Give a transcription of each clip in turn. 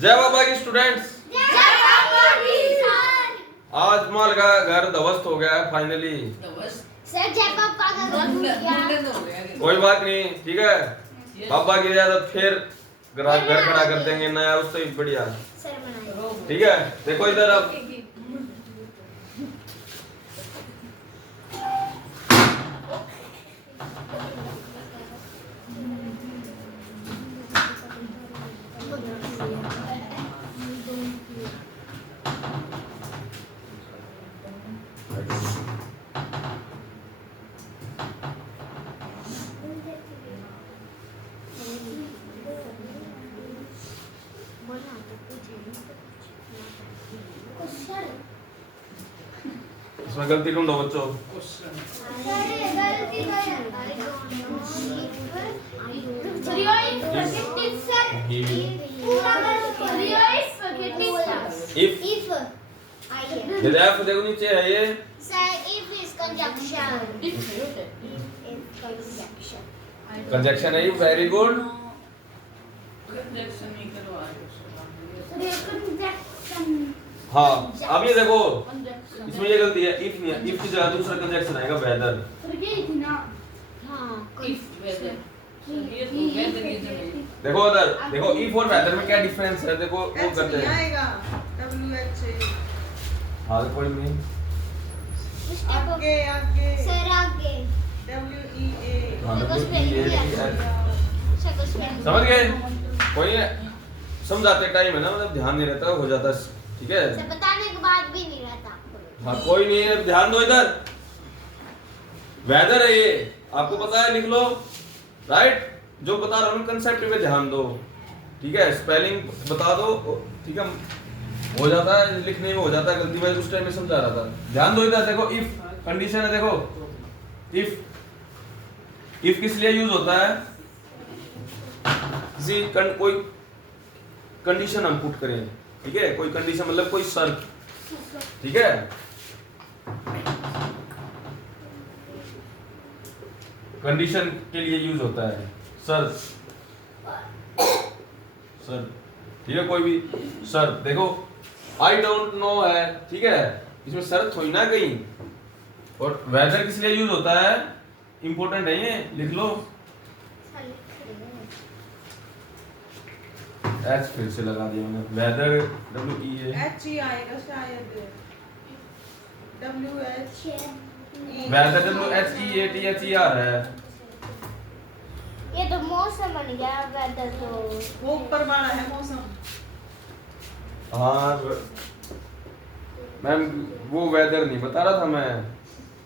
जय बाबा की स्टूडेंट्स, जय बाबा की सर। आज माल का घर ध्वस्त हो गया है फाइनली। सर जय बाबा का घर टूट गया। कोई बात नहीं, ठीक है। बाबा की इजाजत फिर घर खड़ा कर देंगे नया, उससे भी बढ़िया। सर बनाइए। ठीक है, देखो इधर अब इसमें गलती ढूंढो बच्चों। If ये F देखो नीचे है ये। कंजक्शन है ये, वेरी गुड। हाँ अब ये देखो, इसमें ये गलती है, इफ नहीं है, इफ की जगह दूसरा कंजक्शन आएगा वेदर। देखो उधर देखो, इफ और वेदर में क्या डिफरेंस है, देखो वो करते हैं। हाँ कोई नहीं, आगे आगे सर आगे हाँ समझ गए? कोई नहीं, समझाते टाइम है ना, मतलब ध्यान नहीं रहता, हो जाता है। ठीक है, सर बताने के बाद भी नहीं रहता आपको। हाँ कोई नहीं, अब ध्यान दो इधर। वेदर है ये, आपको पता है, लिख लो। राइट, जो बता रहा हूँ कंसेप्ट पे ध्यान दो। ठीक है, स्पेलिंग बता दो, ठीक है, हो जाता है, लिखने में हो जाता है गलती, मैं उस टाइम में समझा रहा था। ध्यान दो इधर, देखो इफ कंडीशन है, देखो इफ किस लिए यूज होता है? कोई कंडीशन हम पुट करें, ठीक है, कोई कंडीशन मतलब कोई शर्त, ठीक है। कंडीशन के लिए यूज होता है शर्त, ठीक है, कोई भी शर्त। देखो आई डोंट नो है, ठीक है, इसमें शर्त हुई ना कहीं। और वेदर किस लिए यूज होता है? इंपॉर्टेंट है ये, लिख लो। एच फिर से लगा दिया मैंने, वेदर WEA एच ही आएगा शायद, WH वेदर WHEATHER है। ये तो मौसम बन गया, वेदर तो वो ऊपर वाला है मौसम। हाँ मैम, वो वेदर नहीं बता रहा था मैं,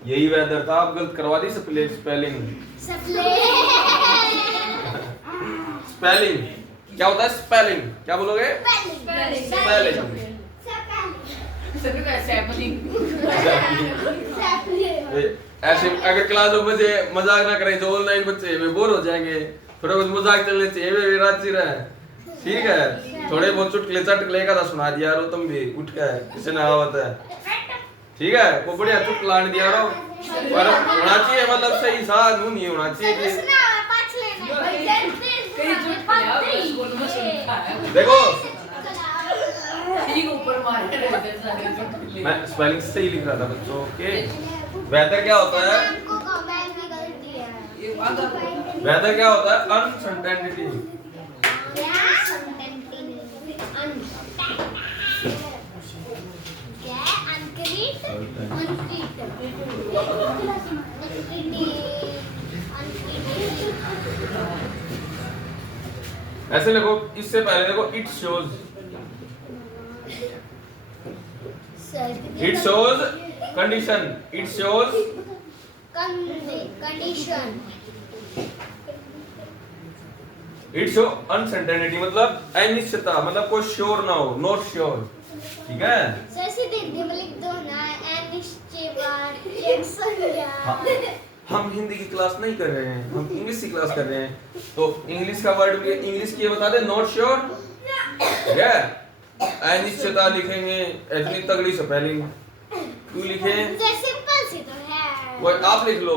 यही वेदर था, आप गलत करवा दी स्पेलिंग। स्पेलिंग क्या होता है? स्पेलिंग क्या बोलोगे? स्पेलिंग। ऐसे अगर क्लास में बच्चे मजाक ना करें तो ऑनलाइन बच्चे वे बोर हो जाएंगे, थोड़ा बहुत मजाक चलने चाहिए, वे राजी रहे, ठीक है। थोड़े बहुत चुटकुले चटकुले का सुना दिया रो, तुम भी उठ के किसी ने आवत है, ठीक है, वो बढ़िया चुटकुला ने दिया रो, पर होना चाहिए मतलब सही सा नहीं होना चाहिए कि देखो मैं स्पेलिंग सही लिख रहा था बच्चों के। वेदर क्या होता है? वेदर क्या होता है? अनसर्टेनिटी। ऐसे लिखो, इससे पहले देखो it shows condition, it shows condition, it show uncertainty मतलब अनिश्चितता, मतलब कोई श्योर ना हो, नॉट श्योर, ठीक है। सर सीधे लिख दो ना, हाँ, हम हिंदी की क्लास नहीं कर रहे हैं, हम इंग्लिश की क्लास कर रहे हैं, तो इंग्लिश का वर्ड इंग्लिश की बता दे, नॉट श्योर, ठीक है। अनिश्चितता लिखेंगे, इतनी तगड़ी स्पेलिंग क्यों लिखे? सिंपल सी तो है, वो आप लिख लो,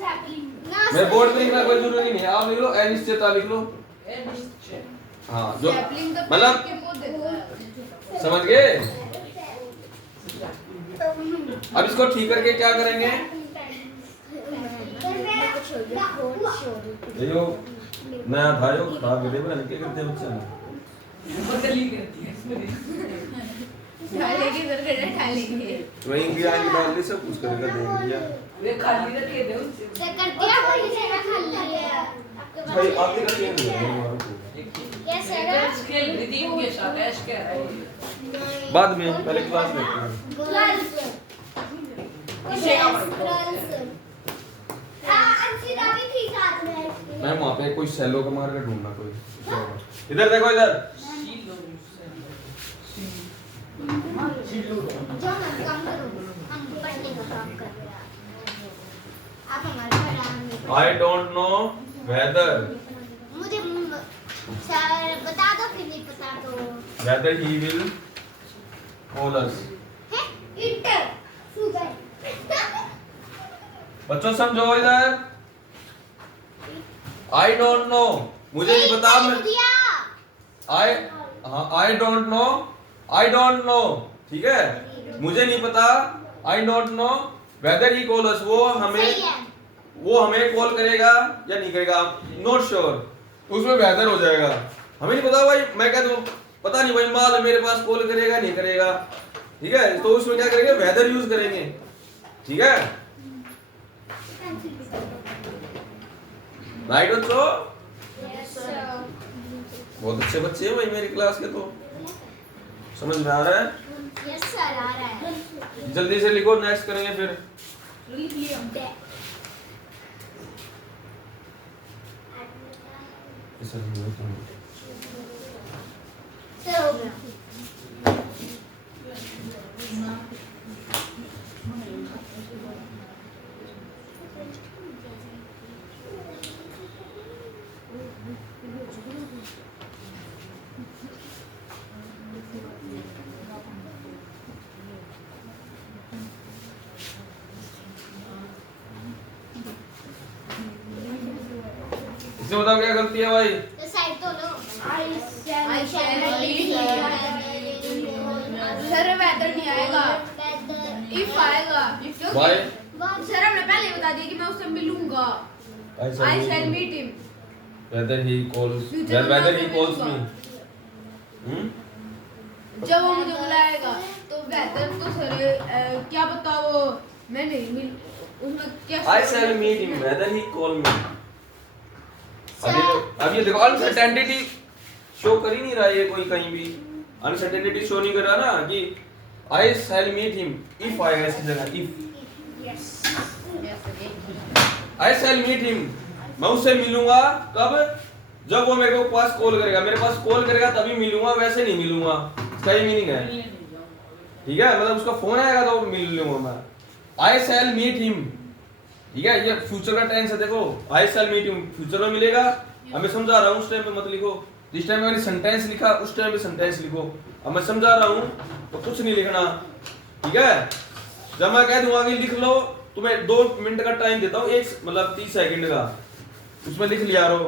मैं बोर्ड पे लिखना कोई जरूरी नहीं है, आप लिख लो अनिश्चितता लिख लो, हाँ जो मतलब समझ गए। अब इसको ठीक करके क्या करेंगे, देखो नया था जो खराब वीडियो बना के करते हैं बच्चे वहीं की आगे डाल दी सब कुछ करेगा देख लिया वे खाली रखे दे उससे सेकंड क्या बोली से ना खा लिया आपके भाई पास आगे का क्या है कैसे है खेल रिदीम के साथ ऐश कह रहा है बाद में पहले क्लास में करते गर्ल्स इसे का भाई गर्ल्स अंशिता भी थी साथ में हैं। मैं वहां पे कोई सेलो का मार के ढूंढना कोई इधर देखो इधर जो हम काम करो हम पढ़ने का काम कर रहे हैं आप हमारे पढ़ाने आई डोंट नो वेदर मुझे सर बता दो फिर नहीं पता तो वेदर ही विल कॉल अस। है इंटर सुगर बच्चों समझो इधर आई डोंट नो मुझे नहीं पता मैं आई हाँ आई डोंट नो ठीक है मुझे नहीं पता I don't know whether he call अस वो हमें कॉल करेगा या नहीं करेगा नॉट श्योर उसमें वेदर हो जाएगा हमें नहीं पता भाई मैं कह दूं पता नहीं भाई माल मेरे पास कॉल करेगा नहीं करेगा ठीक है तो उसमें क्या करेंगे वेदर यूज करेंगे ठीक है राइट बच्चों बहुत अच्छे बच्चे हैं भाई मेरी क्लास के तो समझ में आ रहा है यस सर आ रहा है जल्दी से लिखो नेक्स्ट करेंगे फिर लिख लिया सर हो गया इसमें बताओ क्या गलती है भाई तो साइड तो लो I shall सर वेदर नहीं आएगा इफ आएगा भाई सर हमने पहले बता दिया कि मैं उससे मिलूंगा I shall meet him whether he calls Future whether he में calls me मिलूंगा। जब वो मुझे बुलाएगा तो वेदर तो सर क्या पता वो मैं नहीं मिल उसमें क्या I shall meet him whether he call me अब ये देखो अनसर्टेनिटी शो कर ही नहीं रहा है कोई कहीं भी अनसर्टेनिटी शो नहीं कर रहा ना कि I shall meet him if आएगा इसकी जगह if I shall meet him मैं उससे मिलूंगा कब जब वो मेरे को पास कॉल करेगा मेरे पास कॉल करेगा तभी मिलूंगा वैसे नहीं मिलूंगा इसका ही मीनिंग है ठीक है मतलब उसका फोन आएगा तो मिल लूंगा मैं I shall meet him ठीक है ये फ्यूचर का टेंस है देखो I shall meet him future में मिलेगा अब मैं समझा रहा हूँ उस टाइम पे मत लिखो जिस टाइम मैंने सेंटेंस लिखा उस टाइम पे सेंटेंस लिखो अब मैं समझा रहा हूँ तो कुछ नहीं लिखना ठीक है जब मैं कह दूंगा कि लिख लो तो मैं 2 मिनट का टाइम देता हूँ एक मतलब 30 सेकंड का उसमें लिख लिया रो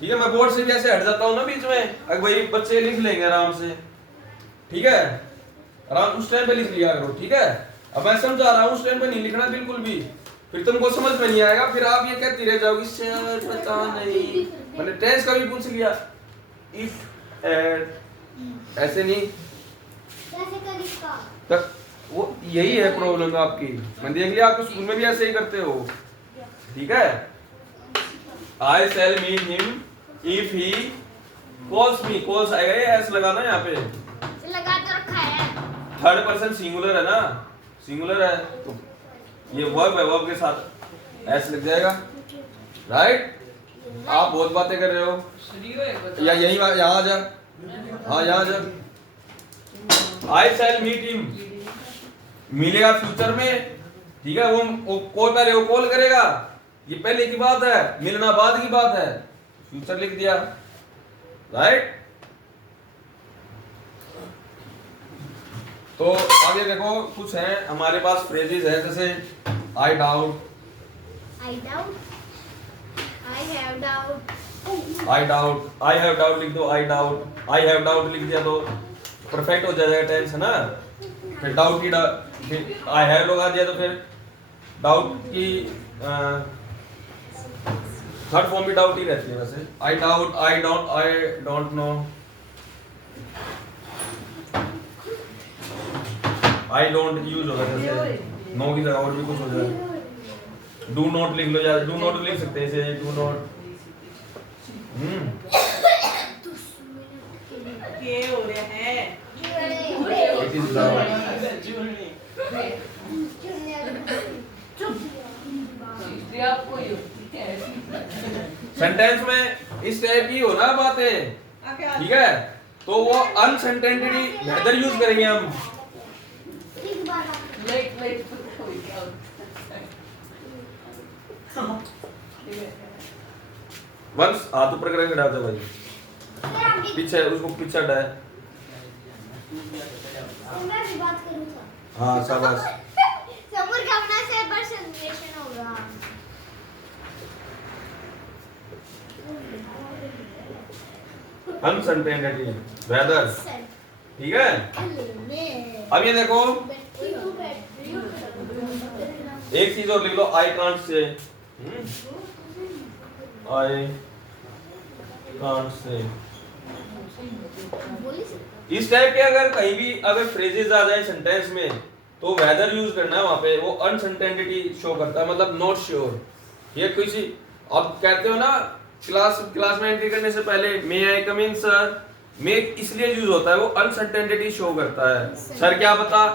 ठीक है मैं बोर्ड से कैसे हट जाता हूँ ना बीच में अगर भाई बच्चे लिख लेंगे आराम से ठीक है आराम उस टाइम पे लिख लिया करो ठीक है अब मैं समझा रहा हूँ उस टाइम पे नहीं लिखना बिल्कुल भी फिर तुमको समझ में नहीं आएगा फिर आप ये कहती रह जाओगी सर पता नहीं मैंने टेंस का भी पूछ लिया इफ एट ऐसे नहीं कैसे कर इसका तक वो यही है प्रॉब्लम आपकी मैं देख लिया आपको स्कूल में भी ऐसे ही करते हो ठीक है I shall meet him if he calls me calls आएगा ये एस लगाना यहाँ पे लगा तो रखा है थर्ड पर्सन सिंगुलर है ना सिंगुलर है तो ये वर्ब है वर्ब के साथ एस लग जाएगा राइट आप बहुत बातें कर रहे हो या यही यहाँ आ जा हाँ यहाँ जा आई शैल मीट हिम मिलेगा फ्यूचर में ठीक है वो कॉल पहले वो कॉल करेगा ये पहले की बात है मिलना बाद की बात है फ्यूचर लिख दिया राइट तो आगे देखो कुछ है हमारे पास फ्रेजेस है जैसे I doubt I doubt I have doubt I doubt, I have doubt लिख दो, I doubt, I have doubt लिख दिया तो परफेक्ट हो जाएगा टेंस, है ना। फिर डाउट की फिर आई हैव लगा दिया तो फिर डाउट की थर्ड फॉर्म भी डाउट ही रहती है वैसे। I doubt, I don't know, I don't use होगा जैसे नो की जगह और भी कुछ हो जाए। डू नॉट लिख लो, या डू नॉट लिख सकते हैं इसे, डू नॉट। के हो रहे हैं इट इज लव। इसलिए आपको ये होती है। सेंटेंस में इस टाइप की हो ना बातें, आगे ठीक है, तो वो अनसेंटेंटेड वेदर यूज करेंगे हम। लेट लेट कोई क्या वंस हाथ ऊपर करके खड़ा हो भाई, पीछे उसको पीछे हटाए। मैं भी बात करूँ था। हाँ शाबाश। समूर का अपना से पर सेलिब्रेशन होगा। अनसर्टेनिटी वेदर, ठीक है। अब ये देखो एक चीज और लिख लो, I can't say, I can't say. इस टाइप के अगर कहीं भी अगर फ्रेजेस आ जाए सेंटेंस में तो वेदर यूज करना है वहां पे, वो अनसर्टेनिटी शो करता है, मतलब नॉट श्योर। ये किसी अब कहते हो ना क्लास में एंट्री करने से पहले मे आई कम इन सर, मे इसलिए यूज होता है, वो अनसर्टेनिटी शो करता है। सर क्या पता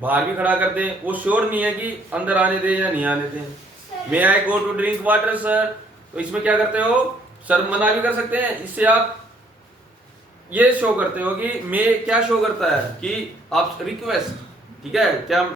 बाहर भी खड़ा कर दे, वो श्योर नहीं है कि अंदर आने दे या नहीं आने दे। May I go to drink water sir, तो इसमें क्या करते हो, सर मना भी कर सकते हैं, इससे आप ये शो करते हो कि मे क्या शो करता है कि आप रिक्वेस्ट, ठीक है, क्या